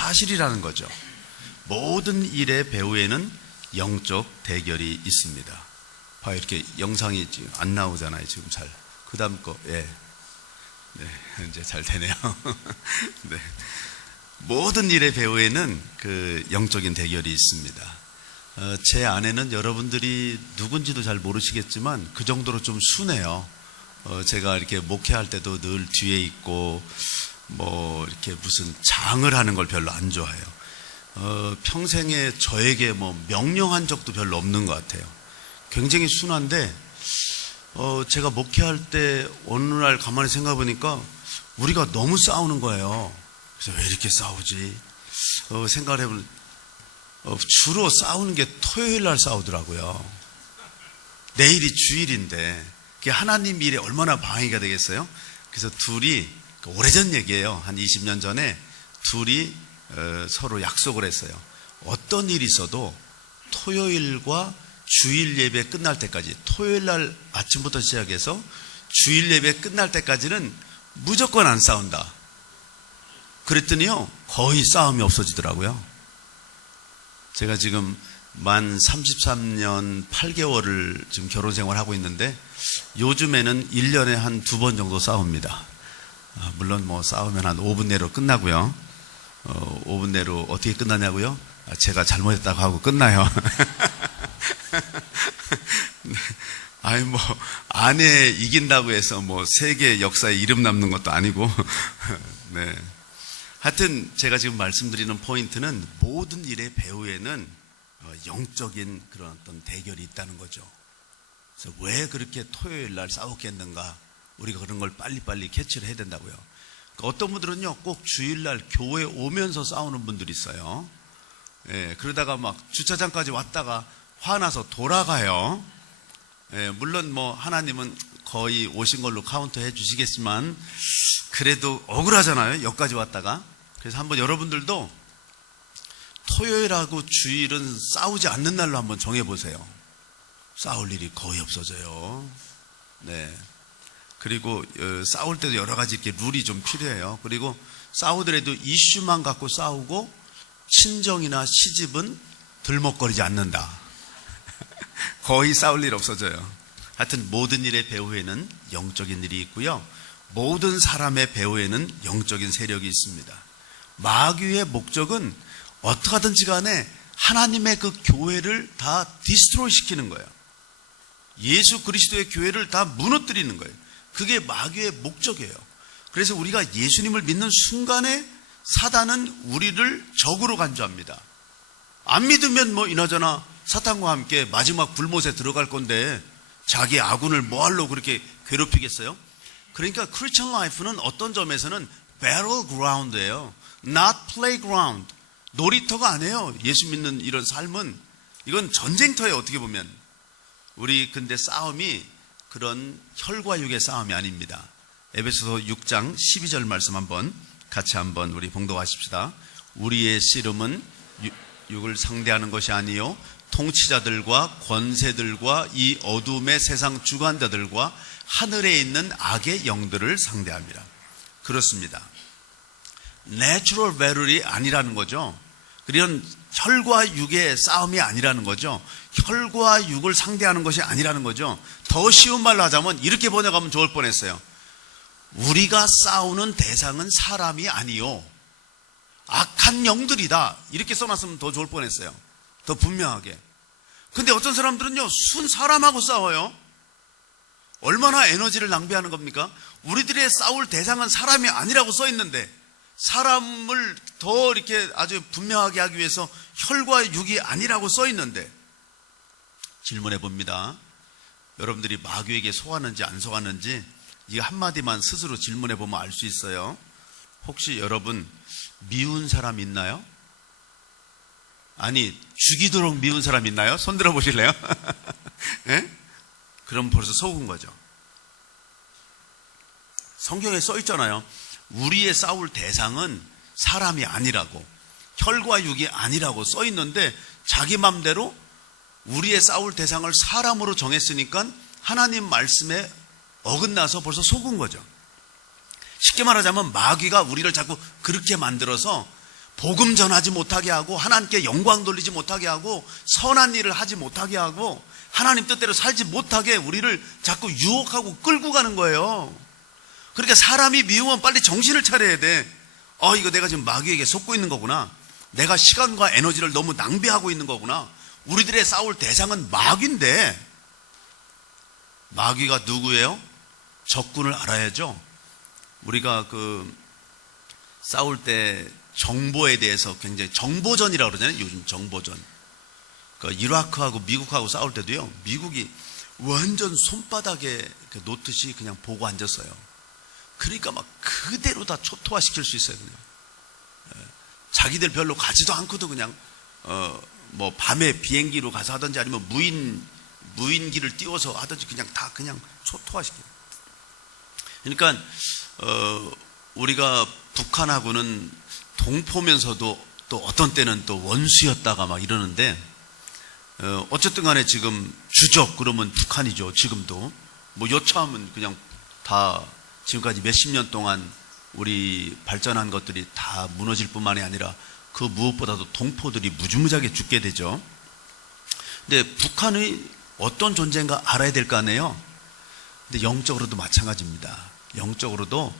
사실이라는 거죠. 모든 일의 배후에는 영적 대결이 있습니다. 봐요, 이렇게 영상이 지금 안 나오잖아요. 지금 잘. 그 다음 거, 예. 네, 이제 잘 되네요. 네. 모든 일의 배후에는 그 영적인 대결이 있습니다. 제 아내는 여러분들이 누군지도 잘 모르시겠지만 그 정도로 좀 순해요. 제가 이렇게 목회할 때도 늘 뒤에 있고 뭐 이렇게 무슨 장을 하는 걸 별로 안 좋아해요. 평생에 저에게 뭐 명령한 적도 별로 없는 것 같아요. 굉장히 순한데 제가 목회할 때 어느 날 가만히 생각해 보니까 우리가 너무 싸우는 거예요. 그래서 왜 이렇게 싸우지? 생각을 해보면 주로 싸우는 게 토요일 날 싸우더라고요. 내일이 주일인데 그게 하나님 일에 얼마나 방해가 되겠어요? 그래서 둘이, 오래전 얘기예요. 한 20년 전에 둘이 서로 약속을 했어요. 어떤 일이 있어도 토요일과 주일 예배 끝날 때까지, 토요일 날 아침부터 시작해서 주일 예배 끝날 때까지는 무조건 안 싸운다. 그랬더니요, 거의 싸움이 없어지더라고요. 제가 지금 만 33년 8개월을 지금 결혼 생활하고 있는데 요즘에는 1년에 한 2번 정도 싸웁니다. 물론 뭐 싸우면 한 5분 내로 끝나고요. 5분 내로 어떻게 끝나냐고요? 제가 잘못했다고 하고 끝나요. 아니 뭐 아내 이긴다고 해서 뭐 세계 역사에 이름 남는 것도 아니고 네. 하여튼 제가 지금 말씀드리는 포인트는 모든 일의 배후에는 영적인 그런 어떤 대결이 있다는 거죠. 그래서 왜 그렇게 토요일 날 싸웠겠는가? 우리가 그런 걸 빨리빨리 캐치를 해야 된다고요. 그러니까 어떤 분들은요, 꼭 주일날 교회 오면서 싸우는 분들이 있어요. 예, 그러다가 막 주차장까지 왔다가 화나서 돌아가요. 예, 물론 뭐 하나님은 거의 오신 걸로 카운트 해 주시겠지만 그래도 억울하잖아요. 여기까지 왔다가. 그래서 한번 여러분들도 토요일하고 주일은 싸우지 않는 날로 한번 정해보세요. 싸울 일이 거의 없어져요. 네. 그리고 싸울 때도 여러 가지 이렇게 룰이 좀 필요해요. 그리고 싸우더라도 이슈만 갖고 싸우고 친정이나 시집은 들먹거리지 않는다. 거의 싸울 일 없어져요. 하여튼 모든 일의 배후에는 영적인 일이 있고요. 모든 사람의 배후에는 영적인 세력이 있습니다. 마귀의 목적은 어떻게 하든지 간에 하나님의 그 교회를 다 디스트로이 시키는 거예요. 예수 그리스도의 교회를 다 무너뜨리는 거예요. 그게 마귀의 목적이에요. 그래서 우리가 예수님을 믿는 순간에 사단은 우리를 적으로 간주합니다. 안 믿으면 뭐 이나저나 사탄과 함께 마지막 불못에 들어갈 건데 자기 아군을 뭐하려고 그렇게 괴롭히겠어요? 그러니까 크리스천 라이프는 어떤 점에서는 배틀그라운드예요. not playground. 놀이터가 아니에요. 예수 믿는 이런 삶은. 이건 전쟁터예요. 어떻게 보면. 우리 근데 싸움이 그런 혈과 육의 싸움이 아닙니다. 에베소서 6장 12절 말씀 같이 한번 우리 봉독하십시다. 우리의 씨름은 육을 상대하는 것이 아니요 통치자들과 권세들과 이 어둠의 세상 주관자들과 하늘에 있는 악의 영들을 상대합니다. 그렇습니다. 내추럴 배틀이 아니라는 거죠. 그런 혈과 육의 싸움이 아니라는 거죠. 혈과 육을 상대하는 것이 아니라는 거죠. 더 쉬운 말로 하자면 이렇게 번역하면 좋을 뻔했어요. 우리가 싸우는 대상은 사람이 아니요 악한 영들이다. 이렇게 써놨으면 더 좋을 뻔했어요. 더 분명하게. 근데 어떤 사람들은요, 순 사람하고 싸워요. 얼마나 에너지를 낭비하는 겁니까? 우리들의 싸울 대상은 사람이 아니라고 써 있는데 사람을 더 이렇게 아주 분명하게 하기 위해서 혈과 육이 아니라고 써 있는데 질문해 봅니다. 여러분들이 마귀에게 속았는지 안 속았는지 이 한마디만 스스로 질문해 보면 알 수 있어요. 혹시 여러분 미운 사람 있나요? 아니 죽이도록 미운 사람 있나요? 손 들어 보실래요? 네? 그럼 벌써 속은 거죠. 성경에 써 있잖아요. 우리의 싸울 대상은 사람이 아니라고, 혈과 육이 아니라고 써 있는데 자기 맘대로 우리의 싸울 대상을 사람으로 정했으니까 하나님 말씀에 어긋나서 벌써 속은 거죠. 쉽게 말하자면 마귀가 우리를 자꾸 그렇게 만들어서 복음 전하지 못하게 하고 하나님께 영광 돌리지 못하게 하고 선한 일을 하지 못하게 하고 하나님 뜻대로 살지 못하게 우리를 자꾸 유혹하고 끌고 가는 거예요. 그러니까 사람이 미우면 빨리 정신을 차려야 돼. 이거 내가 지금 마귀에게 속고 있는 거구나. 내가 시간과 에너지를 너무 낭비하고 있는 거구나. 우리들의 싸울 대상은 마귀인데, 마귀가 누구예요? 적군을 알아야죠. 우리가 싸울 때 정보에 대해서 굉장히 정보전이라고 그러잖아요. 요즘 정보전. 이라크하고 미국하고 싸울 때도요, 미국이 완전 손바닥에 놓듯이 그냥 보고 앉았어요. 그러니까 막 그대로 다 초토화시킬 수 있어요. 그냥 자기들 별로 가지도 않고도 그냥 뭐 밤에 비행기로 가서 하든지 아니면 무인기를 띄워서 하든지 그냥 초토화시켜요. 그러니까 우리가 북한하고는 동포면서도 또 어떤 때는 또 원수였다가 막 이러는데, 어쨌든 간에 지금 주적 그러면 북한이죠. 지금도 뭐 여차하면 그냥 다 지금까지 몇십 년 동안 우리 발전한 것들이 다 무너질 뿐만이 아니라 그 무엇보다도 동포들이 무지무지하게 죽게 되죠. 근데 북한의 어떤 존재인가 알아야 될 거 아니에요. 근데 영적으로도 마찬가지입니다. 영적으로도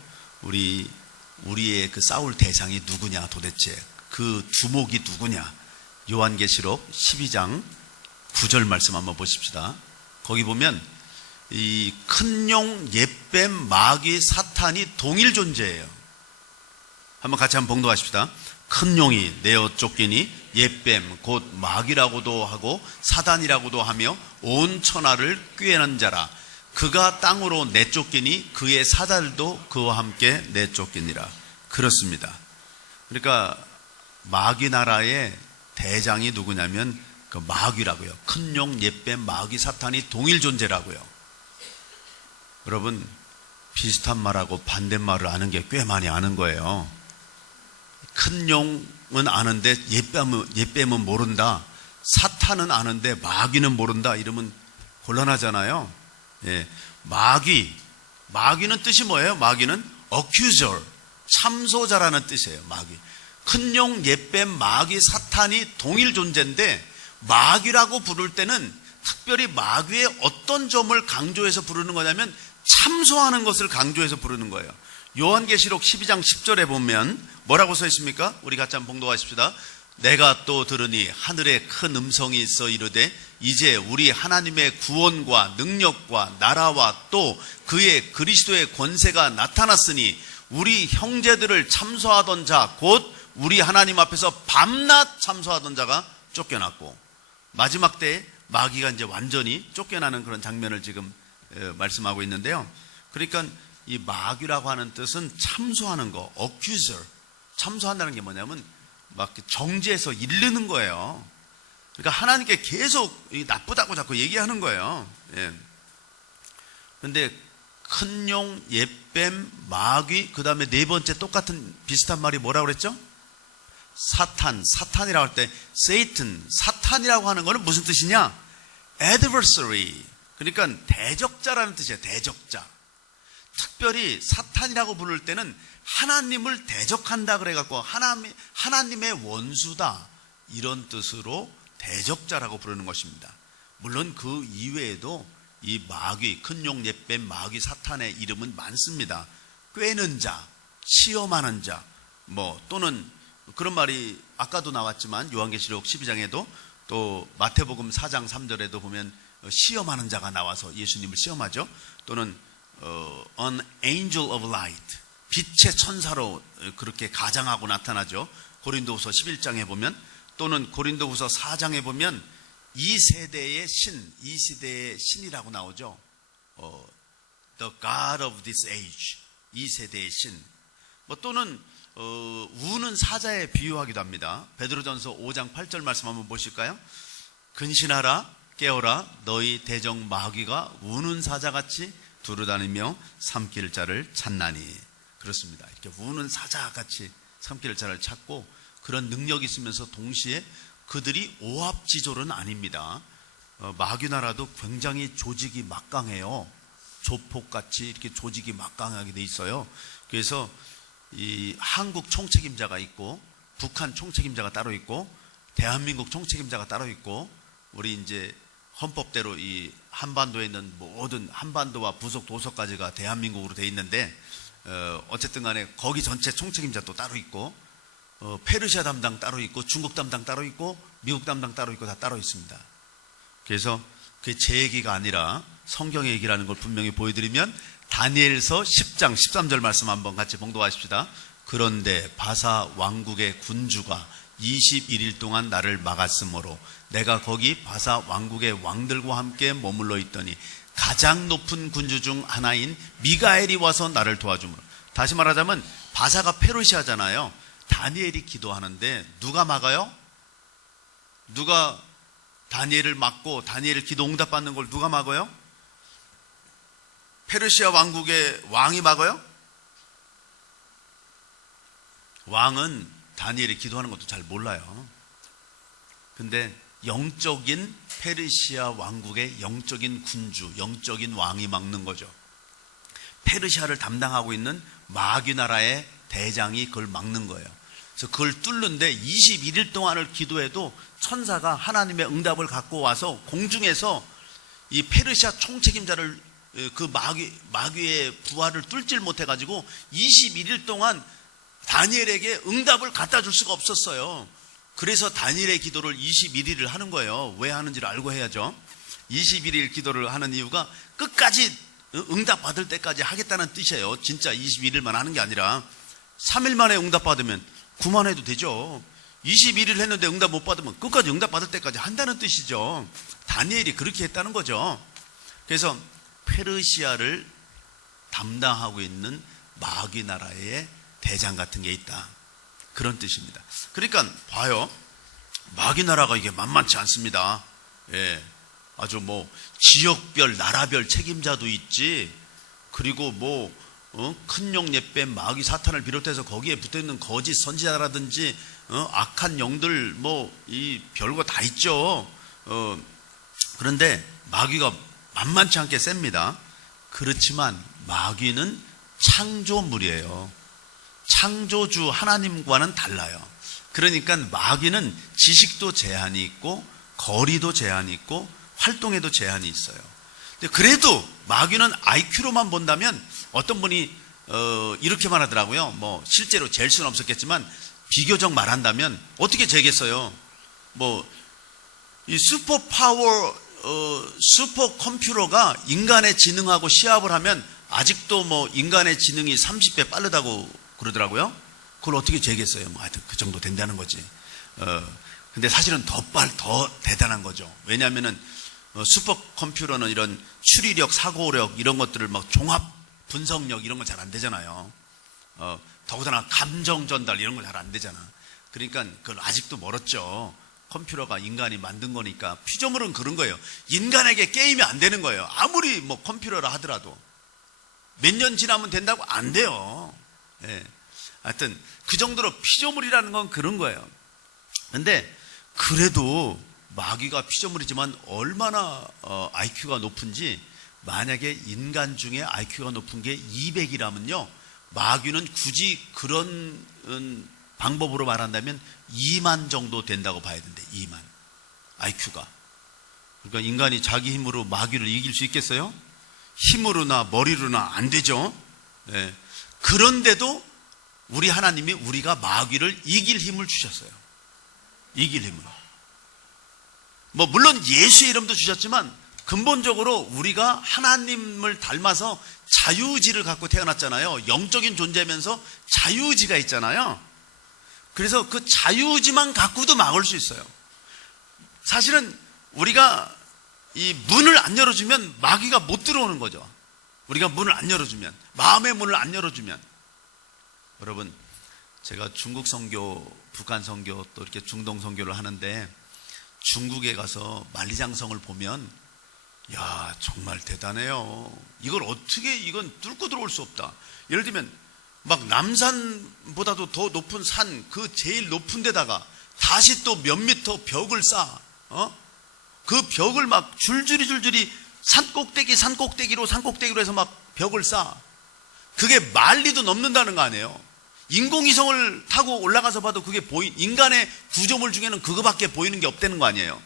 우리의 그 싸울 대상이 누구냐, 도대체 그 두목이 누구냐. 요한계시록 12장 9절 말씀 한번 보십시다. 거기 보면 이 큰 용, 옛뱀, 마귀, 사탄이 동일 존재예요. 한번 같이 한번 봉독하십시다. 큰 용이 내어 쫓기니 옛뱀 곧 마귀라고도 하고 사단이라고도 하며 온 천하를 꾀는 자라. 그가 땅으로 내쫓기니 그의 사자들도 그와 함께 내쫓기니라. 그렇습니다. 그러니까 마귀 나라의 대장이 누구냐면 그 마귀라고요. 큰 용, 옛뱀, 마귀, 사탄이 동일 존재라고요. 여러분, 비슷한 말하고 반대말을 아는 게 꽤 많이 아는 거예요. 큰 용은 아는데 옛뱀은 모른다. 사탄은 아는데 마귀는 모른다. 이러면 곤란하잖아요. 예, 마귀는 뜻이 뭐예요? 마귀는 accuser, 참소자라는 뜻이에요. 마귀. 큰 용, 옛뱀, 마귀, 사탄이 동일 존재인데 마귀라고 부를 때는 특별히 마귀의 어떤 점을 강조해서 부르는 거냐면 참소하는 것을 강조해서 부르는 거예요. 요한계시록 12장 10절에 보면 뭐라고 써 있습니까? 우리 같이 한번 봉독하십시다. 내가 또 들으니 하늘에 큰 음성이 있어 이르되 이제 우리 하나님의 구원과 능력과 나라와 또 그의 그리스도의 권세가 나타났으니 우리 형제들을 참소하던 자 곧 우리 하나님 앞에서 밤낮 참소하던 자가 쫓겨났고, 마지막 때에 마귀가 이제 완전히 쫓겨나는 그런 장면을 지금 말씀하고 있는데요. 그러니까 이 마귀라고 하는 뜻은 참소하는 거, accuser. 참소한다는 게 뭐냐면 막 정죄해서 이르는 거예요. 그러니까 하나님께 계속 나쁘다고 자꾸 얘기하는 거예요. 예. 그런데 큰 용, 옛뱀, 마귀, 그 다음에 네 번째 똑같은 비슷한 말이 뭐라고 그랬죠? 사탄이라고 할 때 Satan, 사탄이라고 하는 거는 무슨 뜻이냐? adversary. 그러니까 대적자라는 뜻이에요. 대적자. 특별히 사탄이라고 부를 때는 하나님을 대적한다 그래갖고 하나님의 원수다, 이런 뜻으로 대적자라고 부르는 것입니다. 물론 그 이외에도 이 마귀, 큰 용, 옛뱀, 마귀, 사탄의 이름은 많습니다. 꾀는 자, 시험하는 자, 또는 그런 말이 아까도 나왔지만 요한계시록 12장에도 또 마태복음 4장 3절에도 보면 시험하는 자가 나와서 예수님을 시험하죠. 또는 an angel of light, 빛의 천사로 그렇게 가장하고 나타나죠. 고린도후서 11장에 보면, 또는 고린도후서 4장에 보면 이 세대의 신이라고 나오죠. The God of this age, 이 세대의 신. 또는 우는 사자에 비유하기도 합니다. 베드로전서 5장 8절 말씀 한번 보실까요? 근신하라, 깨어라, 너희 대적 마귀가 우는 사자같이 두루다니며 삼킬 자를 찾나니. 그렇습니다. 이렇게 우는 사자같이 삼킬 자를 찾고, 그런 능력이 있으면서 동시에 그들이 오합지졸은 아닙니다. 마귀 나라도 굉장히 조직이 막강해요. 조폭같이 이렇게 조직이 막강하게 돼 있어요. 그래서 이 한국 총책임자가 있고 북한 총책임자가 따로 있고 대한민국 총책임자가 따로 있고 우리 이제 헌법대로 이 한반도에 있는 모든 한반도와 부속 도서까지가 대한민국으로 돼 있는데 어쨌든 간에 거기 전체 총책임자 또 따로 있고 페르시아 담당 따로 있고 중국 담당 따로 있고 미국 담당 따로 있고 다 따로 있습니다. 그래서 그게 제 얘기가 아니라 성경의 얘기라는 걸 분명히 보여드리면 다니엘서 10장 13절 말씀 한번 같이 봉독하십시다. 그런데 바사 왕국의 군주가 21일 동안 나를 막았으므로 내가 거기 바사 왕국의 왕들과 함께 머물러 있더니 가장 높은 군주 중 하나인 미가엘이 와서 나를 도와주므로. 다시 말하자면 바사가 페르시아잖아요. 다니엘이 기도하는데 누가 막아요? 누가 다니엘을 막고 다니엘을 기도 응답받는 걸 누가 막아요? 페르시아 왕국의 왕이 막아요? 왕은 다니엘이 기도하는 것도 잘 몰라요. 근데 영적인 페르시아 왕국의 영적인 군주, 영적인 왕이 막는 거죠. 페르시아를 담당하고 있는 마귀 나라의 대장이 그걸 막는 거예요. 그래서 그걸 뚫는데 21일 동안을 기도해도 천사가 하나님의 응답을 갖고 와서 공중에서 이 페르시아 총책임자를 그 마귀의 부하를 뚫질 못해가지고 21일 동안 다니엘에게 응답을 갖다 줄 수가 없었어요. 그래서 다니엘의 기도를 21일을 하는 거예요. 왜 하는지를 알고 해야죠. 21일 기도를 하는 이유가 끝까지 응답 받을 때까지 하겠다는 뜻이에요. 진짜 21일만 하는 게 아니라 3일 만에 응답 받으면 그만해도 되죠. 21일 했는데 응답 못 받으면 끝까지 응답 받을 때까지 한다는 뜻이죠. 다니엘이 그렇게 했다는 거죠. 그래서 페르시아를 담당하고 있는 마귀 나라의 대장 같은 게 있다. 그런 뜻입니다. 그러니까 봐요. 마귀 나라가 이게 만만치 않습니다. 예, 아주 지역별, 나라별 책임자도 있지. 그리고 큰 용 예뱀, 마귀 사탄을 비롯해서 거기에 붙어있는 거짓 선지자라든지 악한 영들 이 별거 다 있죠. 그런데 마귀가 만만치 않게 셉니다. 그렇지만 마귀는 창조물이에요. 창조주 하나님과는 달라요. 그러니까 마귀는 지식도 제한이 있고 거리도 제한이 있고 활동에도 제한이 있어요. 근데 그래도 마귀는 IQ로만 본다면 어떤 분이 이렇게 말하더라고요. 실제로 잴 수는 없었겠지만 비교적 말한다면 어떻게 재겠어요? 이 슈퍼 컴퓨터가 인간의 지능하고 시합을 하면 아직도 인간의 지능이 30배 빠르다고 그러더라고요. 그걸 어떻게 재겠어요? 하여튼 그 정도 된다는 거지. 근데 사실은 더 대단한 거죠. 왜냐하면은 슈퍼컴퓨터는 이런 추리력, 사고력 이런 것들을 종합 분석력 이런 거 잘 안 되잖아요. 더군다나 감정 전달 이런 거 잘 안 되잖아. 그러니까 그건 아직도 멀었죠. 컴퓨터가 인간이 만든 거니까. 피조물은 그런 거예요. 인간에게 게임이 안 되는 거예요. 아무리 컴퓨터라 하더라도 몇 년 지나면 된다고 안 돼요. 예. 하여튼 그 정도로 피조물이라는 건 그런 거예요. 근데 그래도 마귀가 피조물이지만 얼마나 IQ가 높은지, 만약에 인간 중에 IQ가 높은 게 200이라면요 마귀는 굳이 그런 방법으로 말한다면 2만 정도 된다고 봐야 된대. 2만 IQ가. 그러니까 인간이 자기 힘으로 마귀를 이길 수 있겠어요? 힘으로나 머리로나 안 되죠. 네. 그런데도 우리 하나님이 우리가 마귀를 이길 힘을 주셨어요. 이길 힘을. 물론 예수의 이름도 주셨지만 근본적으로 우리가 하나님을 닮아서 자유의지를 갖고 태어났잖아요. 영적인 존재면서 자유의지가 있잖아요. 그래서 그 자유의지만 갖고도 막을 수 있어요. 사실은 우리가 이 문을 안 열어주면 마귀가 못 들어오는 거죠. 우리가 문을 안 열어주면, 마음의 문을 안 열어주면. 여러분, 제가 중국 선교, 북한 선교, 또 이렇게 중동 선교를 하는데 중국에 가서 만리장성을 보면 야, 정말 대단해요. 이걸 어떻게, 이건 뚫고 들어올 수 없다. 예를 들면 남산보다도 더 높은 산, 그 제일 높은 데다가 다시 또 몇 미터 벽을 쌓아. 그 벽을 줄줄이 산 꼭대기로 해서 벽을 쌓아. 그게 만리도 넘는다는 거 아니에요. 인공위성을 타고 올라가서 봐도 그게 인간의 구조물 중에는 그거밖에 보이는 게 없다는 거 아니에요.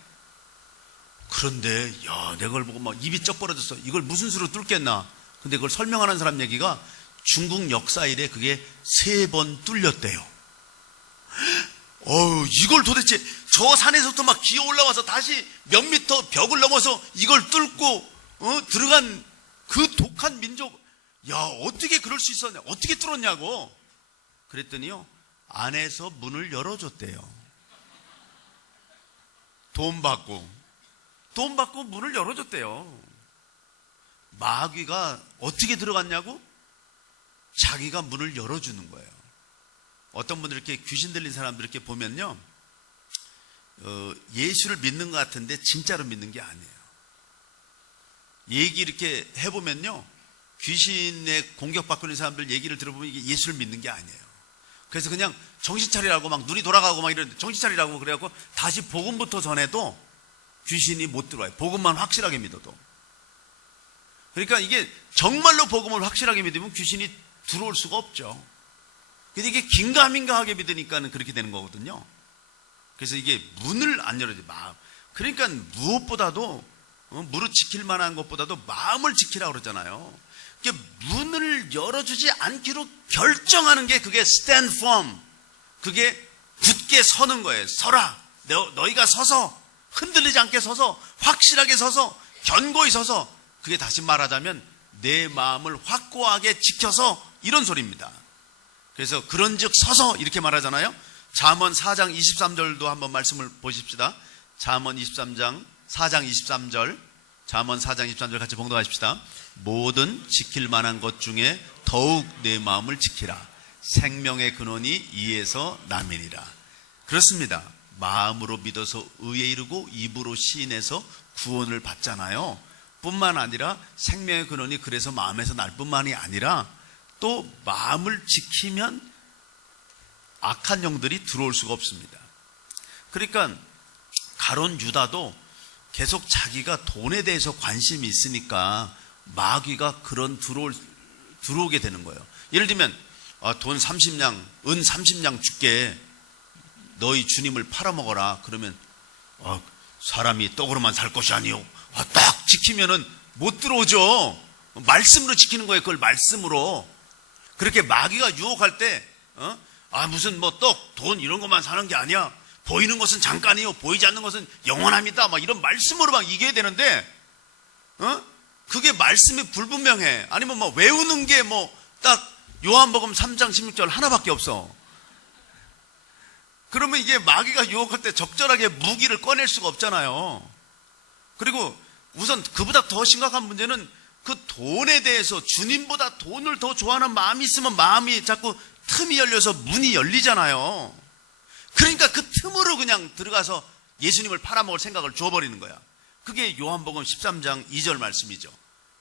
그런데 야, 내가 그걸 보고 막 입이 쩍 벌어졌어. 이걸 무슨 수로 뚫겠나. 근데 그걸 설명하는 사람 얘기가 중국 역사 이래 그게 3번 뚫렸대요. 이걸 도대체 저 산에서부터 막 기어 올라와서 다시 몇 미터 벽을 넘어서 이걸 뚫고 들어간 그 독한 민족, 야, 어떻게 그럴 수 있었냐, 어떻게 뚫었냐고. 그랬더니요, 안에서 문을 열어줬대요. 돈 받고 문을 열어줬대요. 마귀가 어떻게 들어갔냐고? 자기가 문을 열어주는 거예요. 어떤 분들 이렇게 귀신 들린 사람들 이렇게 보면요, 예수를 믿는 것 같은데 진짜로 믿는 게 아니에요. 얘기 이렇게 해보면요, 귀신에 공격받고 있는 사람들 얘기를 들어보면 이게 예수를 믿는 게 아니에요. 그래서 그냥 정신 차리라고 막 눈이 돌아가고 막 이러는데 정신 차리라고 그래갖고 다시 복음부터 전해도 귀신이 못 들어와요. 복음만 확실하게 믿어도. 그러니까 이게 정말로 복음을 확실하게 믿으면 귀신이 들어올 수가 없죠. 근데 이게 긴가민가하게 믿으니까는 그렇게 되는 거거든요. 그래서 이게 문을 안 열어줘요. 마음. 그러니까 무엇보다도 무릇 지킬 만한 것보다도 마음을 지키라고 그러잖아요. 이게 문을 열어주지 않기로 결정하는 게 그게 stand firm, 그게 굳게 서는 거예요. 서라. 너희가 서서 흔들리지 않게 서서 확실하게 서서 견고히 서서, 그게 다시 말하자면 내 마음을 확고하게 지켜서, 이런 소리입니다. 그래서 그런즉 서서 이렇게 말하잖아요. 잠언 4장 23절도 한번 말씀을 보십시다. 잠언 4장 23절, 잠언 4장 23절 같이 봉독하십시다. 모든 지킬 만한 것 중에 더욱 내 마음을 지키라. 생명의 근원이 이에서 남이니라. 그렇습니다. 마음으로 믿어서 의에 이르고 입으로 시인해서 구원을 받잖아요. 뿐만 아니라 생명의 근원이 그래서 마음에서 날 뿐만이 아니라 또 마음을 지키면 악한 영들이 들어올 수가 없습니다. 그러니까 가론 유다도 계속 자기가 돈에 대해서 관심이 있으니까 마귀가 들어오게 되는 거예요. 예를 들면 돈 30냥, 은 30냥 줄게, 너희 주님을 팔아먹어라. 그러면 사람이 떡으로만 살 것이 아니요, 딱 지키면은 못 들어오죠. 말씀으로 지키는 거예요. 그걸 말씀으로. 그렇게 마귀가 유혹할 때 무슨 뭐 떡, 돈 이런 것만 사는 게 아니야, 보이는 것은 잠깐이요, 보이지 않는 것은 영원합니다, 막 이런 말씀으로 막 이겨야 되는데 그게 말씀이 불분명해. 아니면 뭐 외우는 게 뭐 딱 요한복음 3장 16절 하나밖에 없어. 그러면 이게 마귀가 유혹할 때 적절하게 무기를 꺼낼 수가 없잖아요. 그리고 우선 그보다 더 심각한 문제는 그 돈에 대해서, 주님보다 돈을 더 좋아하는 마음이 있으면 마음이 자꾸 틈이 열려서 문이 열리잖아요. 그러니까 그 틈으로 그냥 들어가서 예수님을 팔아먹을 생각을 줘버리는 거야. 그게 요한복음 13장 2절 말씀이죠.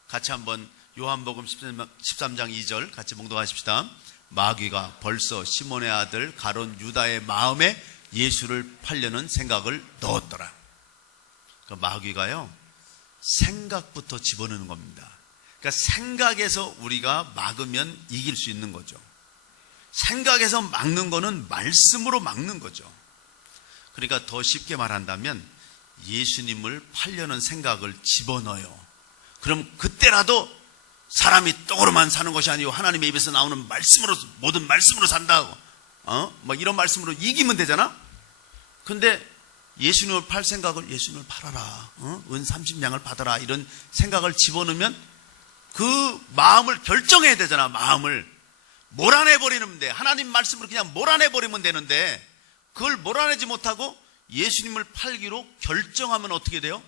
같이 한번 요한복음 13장 2절 같이 봉독하십시다. 마귀가 벌써 시몬의 아들 가론 유다의 마음에 예수를 팔려는 생각을 넣었더라. 그러니까 마귀가요, 생각부터 집어넣는 겁니다. 그러니까 생각에서 우리가 막으면 이길 수 있는 거죠. 생각에서 막는 거는 말씀으로 막는 거죠. 그러니까 더 쉽게 말한다면 예수님을 팔려는 생각을 집어넣어요. 그럼 그때라도 사람이 떡으로만 사는 것이 아니고 하나님의 입에서 나오는 말씀으로, 모든 말씀으로 산다고 막 이런 말씀으로 이기면 되잖아. 근데 예수님을 팔 생각을, 예수님을 팔아라, 은 30냥을 받아라, 이런 생각을 집어넣으면 그 마음을 결정해야 되잖아. 마음을 몰아내버리면 돼. 하나님 말씀으로 그냥 몰아내버리면 되는데 그걸 몰아내지 못하고 예수님을 팔기로 결정하면 어떻게 돼요?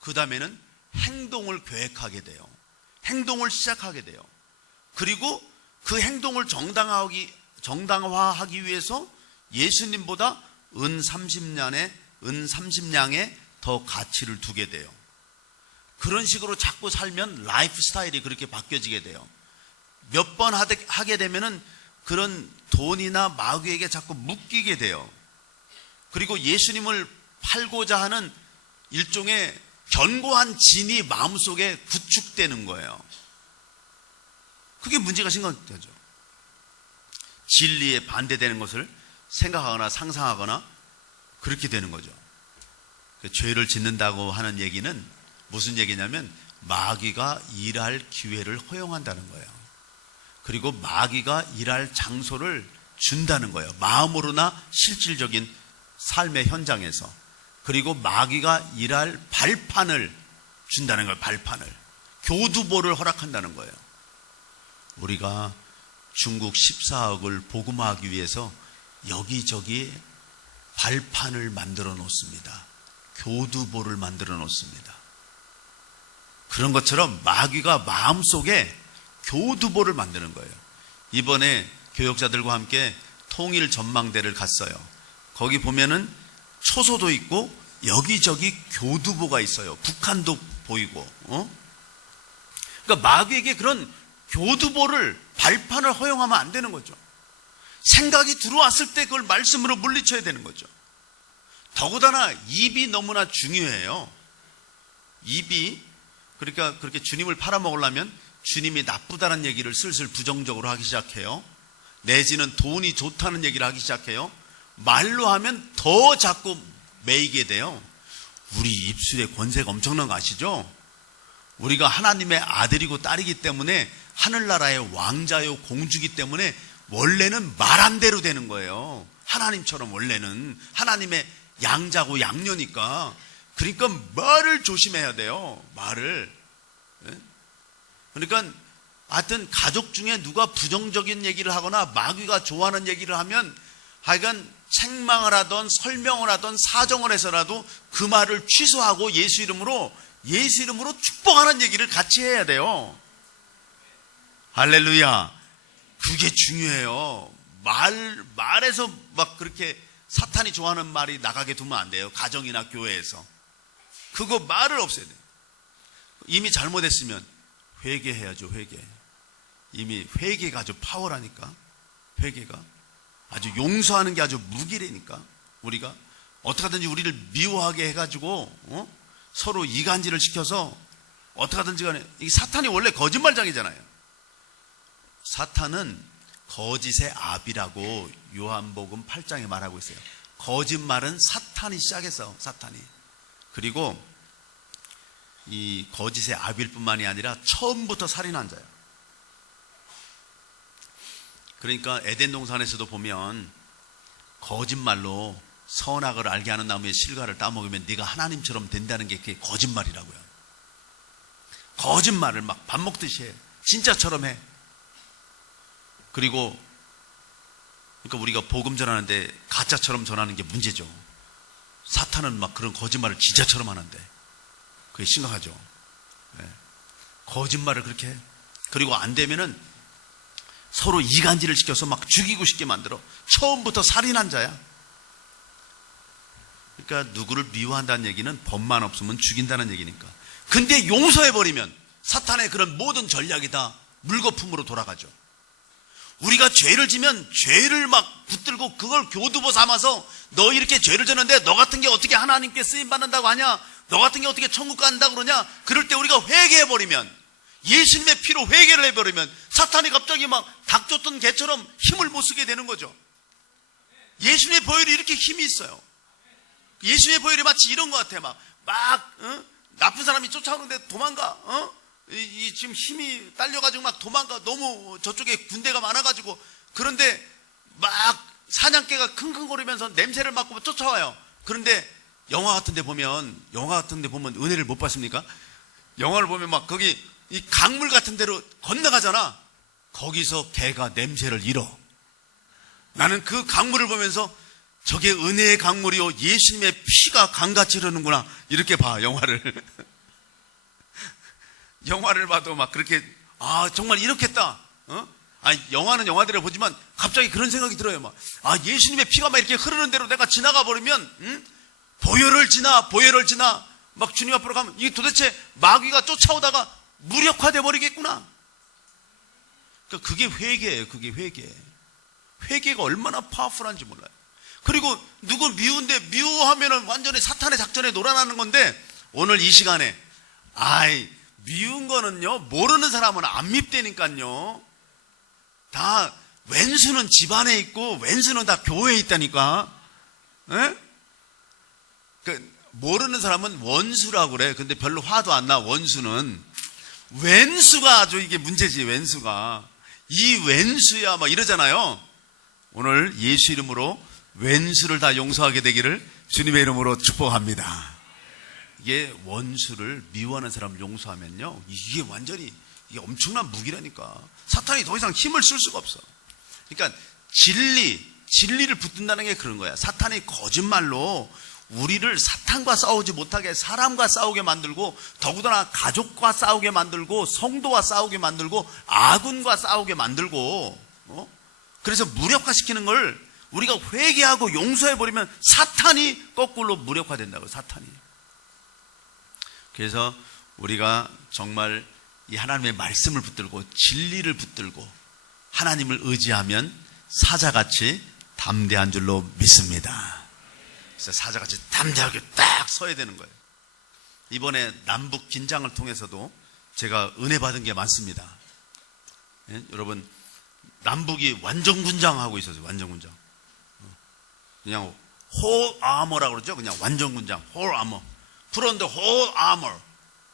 그 다음에는 행동을 계획하게 돼요. 행동을 시작하게 돼요. 그리고 그 행동을 정당화하기 위해서 예수님보다 은 30냥에 더 가치를 두게 돼요. 그런 식으로 자꾸 살면 라이프 스타일이 그렇게 바뀌어지게 돼요. 몇 번 하게 되면은 그런 돈이나 마귀에게 자꾸 묶이게 돼요. 그리고 예수님을 팔고자 하는 일종의 견고한 진이 마음속에 구축되는 거예요. 그게 문제가 심각하죠. 진리에 반대되는 것을 생각하거나 상상하거나 그렇게 되는 거죠. 죄를 짓는다고 하는 얘기는 무슨 얘기냐면 마귀가 일할 기회를 허용한다는 거예요. 그리고 마귀가 일할 장소를 준다는 거예요. 마음으로나 실질적인 삶의 현장에서. 그리고 마귀가 일할 발판을 준다는 거예요. 발판을. 교두보를 허락한다는 거예요. 우리가 중국 14억을 복음화하기 위해서 여기저기 발판을 만들어 놓습니다. 교두보를 만들어 놓습니다. 그런 것처럼 마귀가 마음속에 교두보를 만드는 거예요. 이번에 교역자들과 함께 통일 전망대를 갔어요. 거기 보면은 초소도 있고 여기저기 교두보가 있어요. 북한도 보이고. 그러니까 마귀에게 그런 교두보를 발판을 허용하면 안 되는 거죠. 생각이 들어왔을 때 그걸 말씀으로 물리쳐야 되는 거죠. 더군다나 입이 너무나 중요해요. 입이, 그러니까 그렇게 주님을 팔아먹으려면 주님이 나쁘다는 얘기를 슬슬 부정적으로 하기 시작해요. 내지는 돈이 좋다는 얘기를 하기 시작해요. 말로 하면 더 자꾸 매이게 돼요. 우리 입술에 권세가 엄청난 거 아시죠? 우리가 하나님의 아들이고 딸이기 때문에 하늘나라의 왕자요 공주기 때문에 원래는 말한 대로 되는 거예요. 하나님처럼 원래는 하나님의 양자고 양녀니까. 그러니까 말을 조심해야 돼요. 말을. 그러니까 하여튼 가족 중에 누가 부정적인 얘기를 하거나 마귀가 좋아하는 얘기를 하면 하여간 책망을 하던 설명을 하던 사정을 해서라도 그 말을 취소하고 예수 이름으로 축복하는 얘기를 같이 해야 돼요. 할렐루야. 그게 중요해요. 말에서 막 그렇게 사탄이 좋아하는 말이 나가게 두면 안 돼요. 가정이나 교회에서. 그거 말을 없애야 돼요. 이미 잘못했으면 회개해야죠. 회개. 이미 회개가 아주 파워라니까. 회개가 아주 용서하는 게 아주 무기라니까. 우리가 어떻게 하든지 우리를 미워하게 해가지고 서로 이간질을 시켜서 어떻게 하든지 간에, 이게 사탄이 원래 거짓말장이잖아요. 사탄은 거짓의 아비라고 요한복음 8장에 말하고 있어요. 거짓말은 사탄이 시작했어. 사탄이. 그리고 이 거짓의 아비일 뿐만이 아니라 처음부터 살인한 자예요. 그러니까 에덴 동산에서도 보면 거짓말로 선악을 알게 하는 나무의 실과를 따먹으면 네가 하나님처럼 된다는 게 그게 거짓말이라고요. 거짓말을 막 밥 먹듯이 해. 진짜처럼 해. 그리고 그러니까 우리가 복음 전하는데 가짜처럼 전하는 게 문제죠. 사탄은 막 그런 거짓말을 진짜처럼 하는데 그게 심각하죠. 네. 거짓말을 그렇게 해. 그리고 안 되면은 서로 이간질을 시켜서 막 죽이고 싶게 만들어. 처음부터 살인한 자야. 그러니까 누구를 미워한다는 얘기는 법만 없으면 죽인다는 얘기니까. 근데 용서해버리면 사탄의 그런 모든 전략이 다 물거품으로 돌아가죠. 우리가 죄를 지면 죄를 막 붙들고 그걸 교두보 삼아서 너 이렇게 죄를 졌는데 너 같은 게 어떻게 하나님께 쓰임받는다고 하냐? 너 같은 게 어떻게 천국 간다고 그러냐? 그럴 때 우리가 회개해버리면, 예수님의 피로 회개를 해버리면 사탄이 갑자기 막 닭 쫓던 개처럼 힘을 못 쓰게 되는 거죠. 예수님의 보혈이 이렇게 힘이 있어요. 예수님의 보혈이 마치 이런 것 같아. 나쁜 사람이 쫓아오는데 도망가. 지금 힘이 딸려가지고 막 도망가. 너무 저쪽에 군대가 많아가지고. 그런데 막 사냥개가 킁킁거리면서 냄새를 맡고 쫓아와요. 그런데 영화 같은 데 보면 은혜를 못 봤습니까? 영화를 보면 막 거기 이 강물 같은 데로 건너가잖아. 거기서 개가 냄새를 잃어. 나는 그 강물을 보면서 저게 은혜의 강물이요, 예수님의 피가 강같이 흐르는구나, 이렇게 봐. 영화를 봐도 막 그렇게, 정말 이렇겠다. 영화는 영화대로 보지만 갑자기 그런 생각이 들어요. 예수님의 피가 막 이렇게 흐르는 대로 내가 지나가 버리면, 보혈을 지나 막 주님 앞으로 가면 이게 도대체 마귀가 쫓아오다가 무력화돼 버리겠구나. 그러니까 그게 회개예요. 그게 회개. 회개가 얼마나 파워풀한지 몰라요. 그리고 누구 미운데 미워하면은 완전히 사탄의 작전에 놀아나는 건데, 오늘 이 시간에 미운 거는요, 모르는 사람은 안 밉다니까요. 다 왼수는 집안에 있고 왼수는 다 교회에 있다니까. 에? 모르는 사람은 원수라고 그래. 근데 별로 화도 안 나. 원수는 왼수가 아주 이게 문제지. 왼수가 이 왼수야 막 이러잖아요. 오늘 예수 이름으로 왼수를 다 용서하게 되기를 주님의 이름으로 축복합니다. 이게 원수를 미워하는 사람을 용서하면요, 이게 완전히 이게 엄청난 무기라니까. 사탄이 더 이상 힘을 쓸 수가 없어. 그러니까 진리를 붙든다는 게 그런 거야. 사탄이 거짓말로 우리를 사탄과 싸우지 못하게 사람과 싸우게 만들고, 더구나 가족과 싸우게 만들고, 성도와 싸우게 만들고, 아군과 싸우게 만들고, 그래서 무력화시키는 걸 우리가 회개하고 용서해버리면 사탄이 거꾸로 무력화된다고. 사탄이. 그래서 우리가 정말 이 하나님의 말씀을 붙들고 진리를 붙들고 하나님을 의지하면 사자같이 담대한 줄로 믿습니다. 그래서 사자같이 담대하게 딱 서야 되는 거예요. 이번에 남북 긴장을 통해서도 제가 은혜 받은 게 많습니다. 예? 여러분, 남북이 완전군장하고 있었어요. 완전군장. 그냥 whole armor라고 그러죠. 그냥 완전군장, whole armor. Put on the whole armor.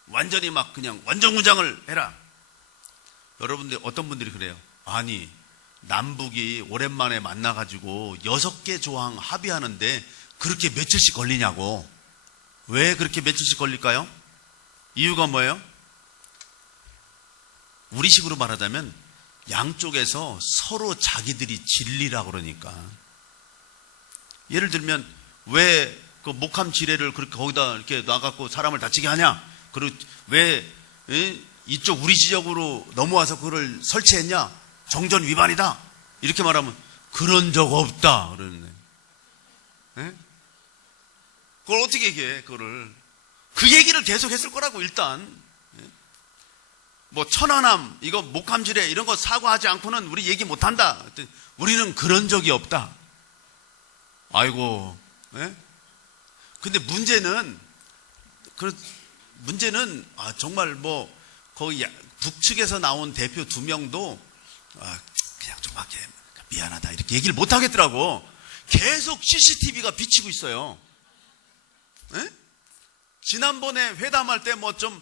완전히 막 그냥 완전군장을 해라. 여러분들, 어떤 분들이 그래요. 아니, 남북이 오랜만에 만나가지고 6개 조항 합의하는데 그렇게 며칠씩 걸리냐고. 왜 그렇게 며칠씩 걸릴까요? 이유가 뭐예요? 우리식으로 말하자면 양쪽에서 서로 자기들이 진리라고 그러니까. 예를 들면 왜 그 목함 지뢰를 그렇게 거기다 이렇게 놔갖고 사람을 다치게 하냐? 그리고 왜 이쪽 우리 지역으로 넘어와서 그걸 설치했냐? 정전 위반이다. 이렇게 말하면 그런 적 없다 그러네. 예? 그걸 어떻게 얘기해? 그거를 그 얘기를 계속 했을 거라고. 일단 뭐 천안함 이거 목함지뢰 이런 거 사과하지 않고는 우리 얘기 못한다. 우리는 그런 적이 없다. 아이고. 예? 근데 문제는 정말 뭐 거기 북측에서 나온 대표 2명도 그냥 좀 이렇게 미안하다 이렇게 얘기를 못 하겠더라고. 계속 CCTV가 비치고 있어요. 에? 지난번에 회담할 때 뭐 좀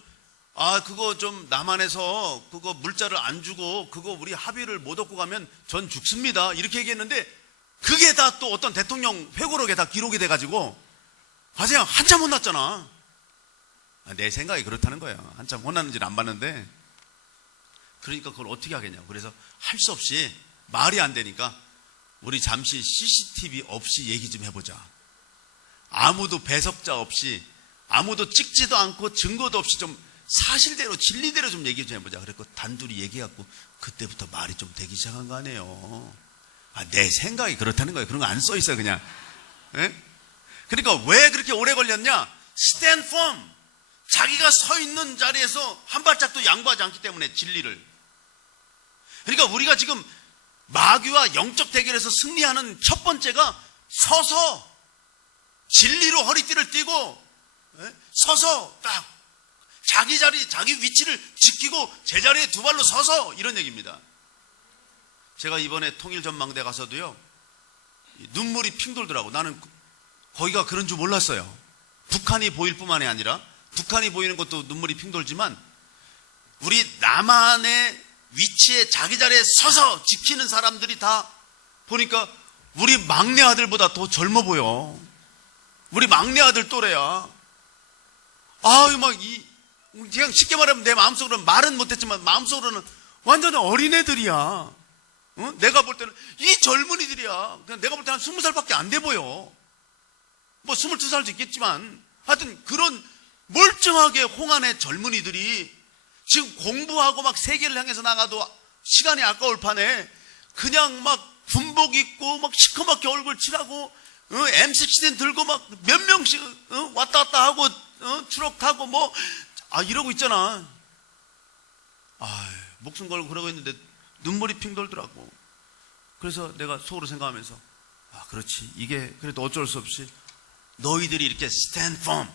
그거 좀 남한에서 그거 물자를 안 주고 그거 우리 합의를 못 얻고 가면 전 죽습니다 이렇게 얘기했는데, 그게 다 또 어떤 대통령 회고록에 다 기록이 돼가지고 아직 한참 혼났잖아. 내 생각이 그렇다는 거예요. 한참 혼났는지는 안 봤는데. 그러니까 그걸 어떻게 하겠냐고. 그래서 할 수 없이 말이 안 되니까 우리 잠시 CCTV 없이 얘기 좀 해보자. 아무도 배석자 없이 아무도 찍지도 않고 증거도 없이 좀 사실대로 진리대로 좀 얘기 좀 해보자. 그랬고 단둘이 얘기해갖고 그때부터 말이 좀 되기 시작한 거 아니에요. 내 생각이 그렇다는 거예요. 그런 거 안 써 있어요 그냥. 에? 그러니까 왜 그렇게 오래 걸렸냐? Stand firm. 자기가 서 있는 자리에서 한 발짝도 양보하지 않기 때문에 진리를. 그러니까 우리가 지금 마귀와 영적 대결에서 승리하는 첫 번째가 서서 진리로 허리띠를 띠고 서서 딱 자기 자리, 자기 위치를 지키고 제자리에 2발로 서서, 이런 얘기입니다. 제가 이번에 통일전망대 가서도요, 눈물이 핑 돌더라고. 나는 거기가 그런 줄 몰랐어요. 북한이 보일 뿐만이 아니라, 북한이 보이는 것도 눈물이 핑 돌지만 우리 남한의 위치에 자기 자리에 서서 지키는 사람들이 다 보니까 우리 막내 아들보다 더 젊어 보여. 우리 막내 아들 또래야. 그냥 쉽게 말하면 내 마음속으로는 말은 못했지만 마음속으로는 완전 어린애들이야. 어? 내가 볼 때는 이 젊은이들이야. 그냥 내가 볼 때는 한 20살밖에 안 돼 보여. 뭐 22살도 있겠지만 하여튼 그런 멀쩡하게 홍안의 젊은이들이 지금 공부하고 막 세계를 향해서 나가도 시간이 아까울 판에 그냥 막 군복 입고 막 시커멓게 얼굴 칠하고 M16 들고 막 몇 명씩 왔다 갔다 하고 트럭 타고 뭐 이러고 있잖아. 목숨 걸고 그러고 있는데 눈물이 핑 돌더라고. 그래서 내가 속으로 생각하면서 그렇지, 이게 그래도 어쩔 수 없이 너희들이 이렇게 stand firm,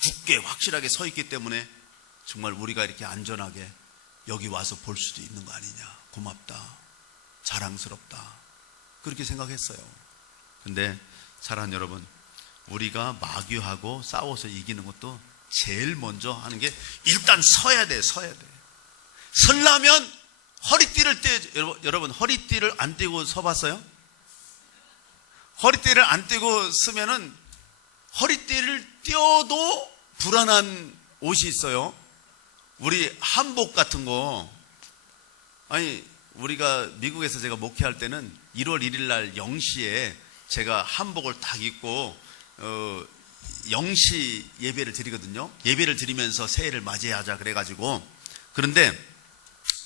굳게 확실하게 서 있기 때문에 정말 우리가 이렇게 안전하게 여기 와서 볼 수도 있는 거 아니냐. 고맙다. 자랑스럽다. 그렇게 생각했어요. 근데 사랑하는 여러분, 우리가 마귀하고 싸워서 이기는 것도 제일 먼저 하는 게 일단 서야 돼. 서려면 허리띠를 여러분 허리띠를 안 떼고 서봤어요? 허리띠를 안 떼고 쓰면은 허리띠를 떼어도 불안한 옷이 있어요. 우리 한복 같은 거, 아니 우리가 미국에서 제가 목회할 때는 1월 1일 날 0시에 제가 한복을 딱 입고 0시 예배를 드리거든요. 예배를 드리면서 새해를 맞이하자 그래가지고, 그런데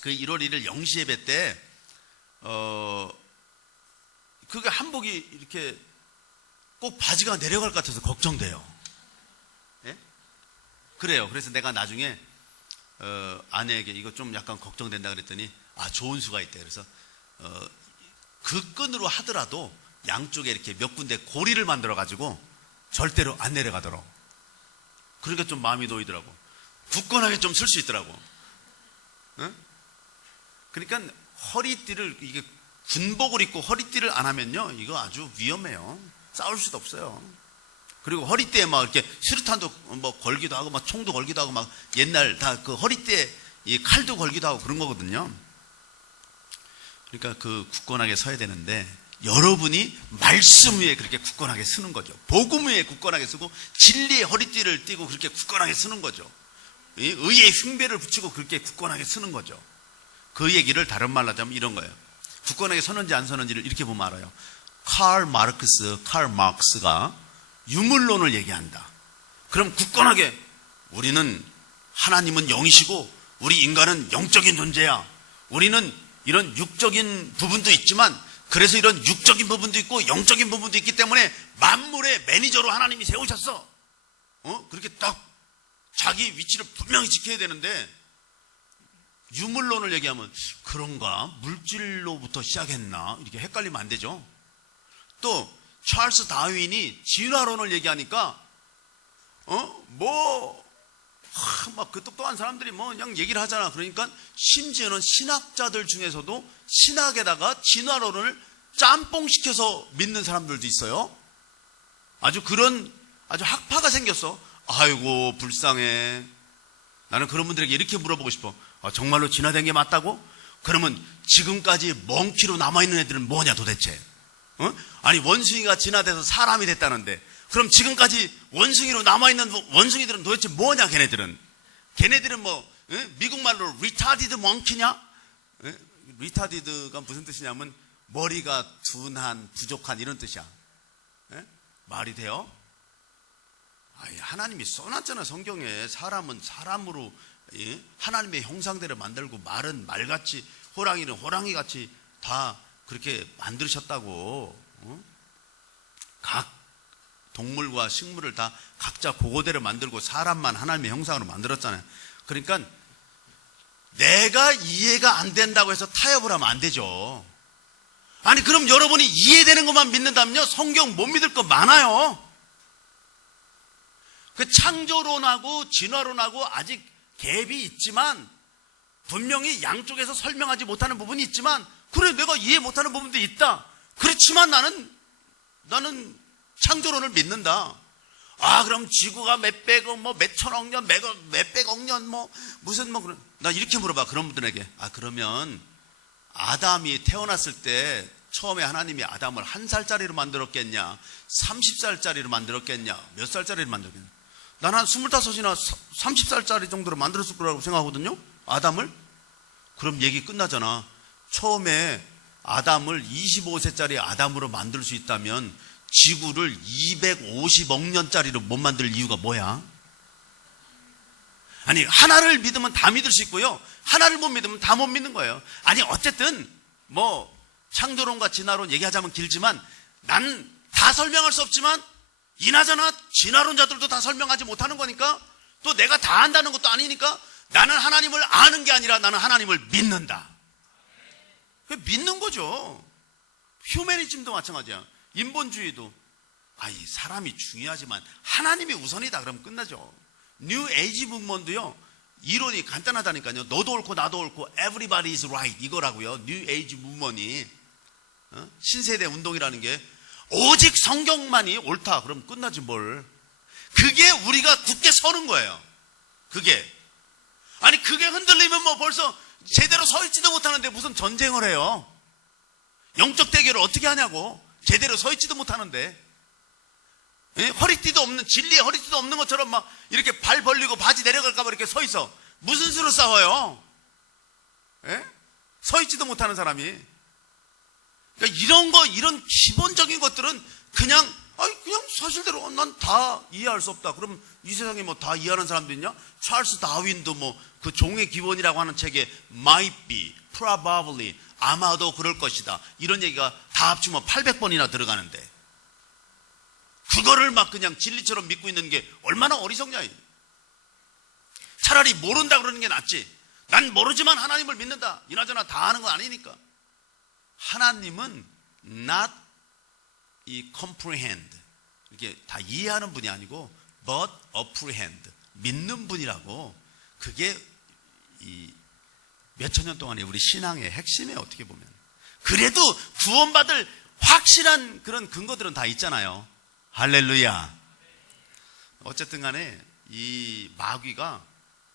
그 1월 1일 0시 예배 때 그게 한복이 이렇게 꼭 바지가 내려갈 것 같아서 걱정돼요. 예? 그래요. 그래서 내가 나중에 아내에게 이거 좀 약간 걱정된다 그랬더니 좋은 수가 있대. 그래서 그 끈으로 하더라도 양쪽에 이렇게 몇 군데 고리를 만들어 가지고 절대로 안 내려가도록. 그러니까 좀 마음이 놓이더라고. 굳건하게 좀 쓸 수 있더라고. 응? 그러니까 허리띠를, 이게 군복을 입고 허리띠를 안 하면요, 이거 아주 위험해요. 싸울 수도 없어요. 그리고 허리띠에 막 이렇게 수류탄도 뭐 걸기도 하고, 막 총도 걸기도 하고, 막 옛날 다 그 허리띠에 이 칼도 걸기도 하고 그런 거거든요. 그러니까 그 굳건하게 서야 되는데, 여러분이 말씀 위에 그렇게 굳건하게 서는 거죠. 복음 위에 굳건하게 서고 진리의 허리띠를 띠고 그렇게 굳건하게 서는 거죠. 의의 흉배를 붙이고 그렇게 굳건하게 서는 거죠. 그 얘기를 다른 말로 하자면 이런 거예요. 굳건하게 서는지 안 서는지를 이렇게 보면 알아요. 칼 마르크스가 유물론을 얘기한다. 그럼 굳건하게 우리는, 하나님은 영이시고 우리 인간은 영적인 존재야. 우리는 이런 육적인 부분도 있지만, 그래서 이런 육적인 부분도 있고 영적인 부분도 있기 때문에 만물의 매니저로 하나님이 세우셨어. 그렇게 딱 자기 위치를 분명히 지켜야 되는데, 유물론을 얘기하면 그런가? 물질로부터 시작했나? 이렇게 헷갈리면 안 되죠. 또 찰스 다윈이 진화론을 얘기하니까 막 그 똑똑한 사람들이 뭐 그냥 얘기를 하잖아. 그러니까 심지어는 신학자들 중에서도 신학에다가 진화론을 짬뽕시켜서 믿는 사람들도 있어요. 아주 학파가 생겼어. 아이고 불쌍해. 나는 그런 분들에게 이렇게 물어보고 싶어. 정말로 진화된 게 맞다고? 그러면 지금까지 멍키로 남아있는 애들은 뭐냐 도대체? 아니 원숭이가 진화돼서 사람이 됐다는데, 그럼 지금까지 원숭이로 남아있는 원숭이들은 도대체 뭐냐? 걔네들은 뭐 미국 말로 retarded monkey냐? retarded가 무슨 뜻이냐면 머리가 둔한, 부족한 이런 뜻이야. 말이 돼요? 하나님이 써놨잖아 성경에. 사람은 사람으로 하나님의 형상대로 만들고, 말은 말같이, 호랑이는 호랑이같이 다 그렇게 만드셨다고. 각 동물과 식물을 다 각자 그거대로 만들고 사람만 하나님의 형상으로 만들었잖아요. 그러니까 내가 이해가 안 된다고 해서 타협을 하면 안 되죠. 아니 그럼 여러분이 이해되는 것만 믿는다면요, 성경 못 믿을 거 많아요. 그 창조론하고 진화론하고 아직 갭이 있지만, 분명히 양쪽에서 설명하지 못하는 부분이 있지만, 그래 내가 이해 못하는 부분도 있다. 그렇지만 나는 창조론을 믿는다. 그럼 지구가 몇백억, 몇천억 년, 몇백억 년, 그런. 나 이렇게 물어봐, 그런 분들에게. 그러면 아담이 태어났을 때 처음에 하나님이 아담을 1살짜리로 만들었겠냐, 30살짜리로 만들었겠냐, 몇 살짜리로 만들었겠냐? 난 한 25이나 30살짜리 정도로 만들었을 거라고 생각하거든요, 아담을. 그럼 얘기 끝나잖아. 처음에 아담을 25세짜리 아담으로 만들 수 있다면 지구를 250억 년짜리로 못 만들 이유가 뭐야? 아니 하나를 믿으면 다 믿을 수 있고요, 하나를 못 믿으면 다 못 믿는 거예요. 아니 어쨌든 창조론과 진화론 얘기하자면 길지만, 난 다 설명할 수 없지만 이나저나 진화론자들도 다 설명하지 못하는 거니까, 또 내가 다 안다는 것도 아니니까, 나는 하나님을 아는 게 아니라 나는 하나님을 믿는다. 믿는 거죠. 휴머니즘도 마찬가지야. 인본주의도 이 사람이 중요하지만 하나님이 우선이다 그러면 끝나죠. 뉴 에이지 문먼도요, 이론이 간단하다니까요. 너도 옳고 나도 옳고 everybody is right 이거라고요. 뉴 에이지 문먼이 신세대 운동이라는 게 오직 성경만이 옳다 그럼 끝나지 뭘. 그게 우리가 굳게 서는 거예요. 그게 아니 그게 흔들리면 뭐 벌써 제대로 서 있지도 못하는데 무슨 전쟁을 해요. 영적 대결을 어떻게 하냐고. 제대로 서 있지도 못하는데. 예? 허리띠도 없는, 진리에 허리띠도 없는 것처럼 막 이렇게 발 벌리고 바지 내려갈까봐 이렇게 서 있어. 무슨 수로 싸워요? 예? 서 있지도 못하는 사람이. 그러니까 이런 기본적인 것들은 그냥 사실대로 난 다 이해할 수 없다. 그럼 이 세상에 뭐 다 이해하는 사람도 있냐? 찰스 다윈도 뭐 그 종의 기본이라고 하는 책에 might be, probably, 아마도 그럴 것이다. 이런 얘기가 다 합치면 800번이나 들어가는데 그거를 막 그냥 진리처럼 믿고 있는 게 얼마나 어리석냐. 차라리 모른다 그러는 게 낫지. 난 모르지만 하나님을 믿는다. 이나저나 다 아는 건 아니니까. 하나님은 not comprehend 이렇게 다 이해하는 분이 아니고 but apprehend 믿는 분이라고. 그게 이 몇천 년 동안의 우리 신앙의 핵심이에요. 어떻게 보면. 그래도 구원받을 확실한 그런 근거들은 다 있잖아요. 할렐루야. 어쨌든 간에 이 마귀가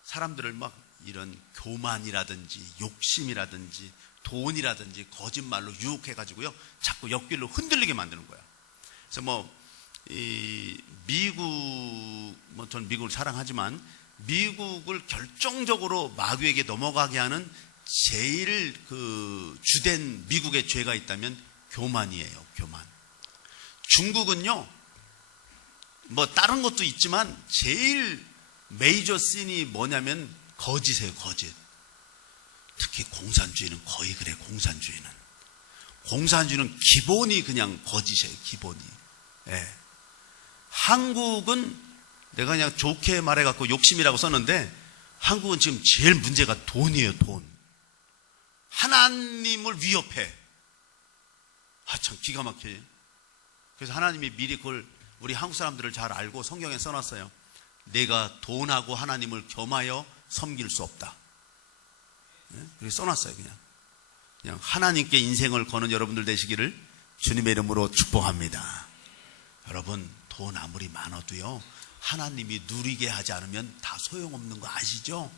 사람들을 막 이런 교만이라든지 욕심이라든지 돈이라든지 거짓말로 유혹해가지고요 자꾸 옆길로 흔들리게 만드는 거야. 그래서 전 미국을 사랑하지만 미국을 결정적으로 마귀에게 넘어가게 하는 제일 그 주된 미국의 죄가 있다면 교만이에요. 교만. 중국은요 뭐 다른 것도 있지만 제일 메이저 씬이 뭐냐면 거짓이에요. 거짓. 특히 공산주의는 거의 그래. 공산주의는 기본이 그냥 거짓이에요. 기본이. 예. 한국은 내가 그냥 좋게 말해갖고 욕심이라고 썼는데 한국은 지금 제일 문제가 돈이에요. 돈. 하나님을 위협해. 참 기가 막혀요. 그래서 하나님이 미리 그걸 우리 한국 사람들을 잘 알고 성경에 써놨어요. 내가 돈하고 하나님을 겸하여 섬길 수 없다. 네? 그렇게 써놨어요. 그냥 하나님께 인생을 거는 여러분들 되시기를 주님의 이름으로 축복합니다. 여러분 돈 아무리 많아도요 하나님이 누리게 하지 않으면 다 소용없는 거 아시죠?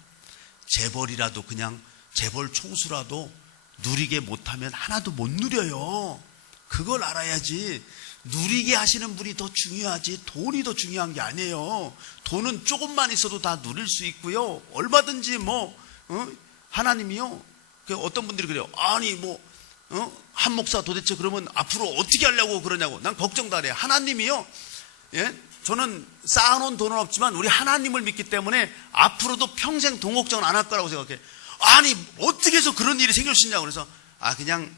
재벌이라도 그냥 재벌 총수라도 누리게 못하면 하나도 못 누려요. 그걸 알아야지. 누리게 하시는 분이 더 중요하지 돈이 더 중요한 게 아니에요. 돈은 조금만 있어도 다 누릴 수 있고요. 얼마든지 하나님이요. 어떤 분들이 그래요. 아니 한 목사 도대체 그러면 앞으로 어떻게 하려고 그러냐고. 난 걱정도 안 해요. 하나님이요. 예? 저는 쌓아놓은 돈은 없지만 우리 하나님을 믿기 때문에 앞으로도 평생 돈 걱정은 안 할 거라고 생각해. 아니 어떻게 해서 그런 일이 생길 수 있냐고. 그래서 그냥